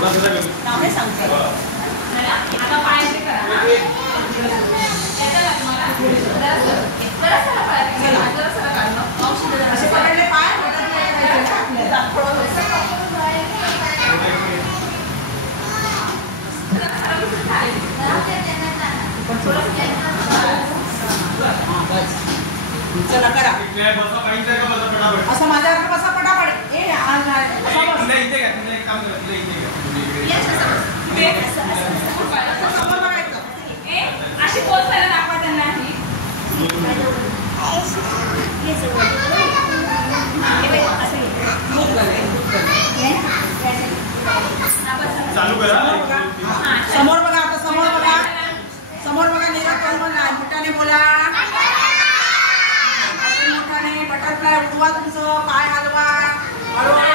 नावे सांगते आता पायाचे करा त्याच्याला तुम्हाला असे पकडले पाय चला करा असं माझ्यावर बसा पटापट अशी पोच करायला दाखवा त्यांना समोर बघा आता समोर बघा समोर बघा निराकरण मोठ्याने बोला मोठ्याने बटरफ्लाय उडवा तुमचं पाय हलवा हळूहळू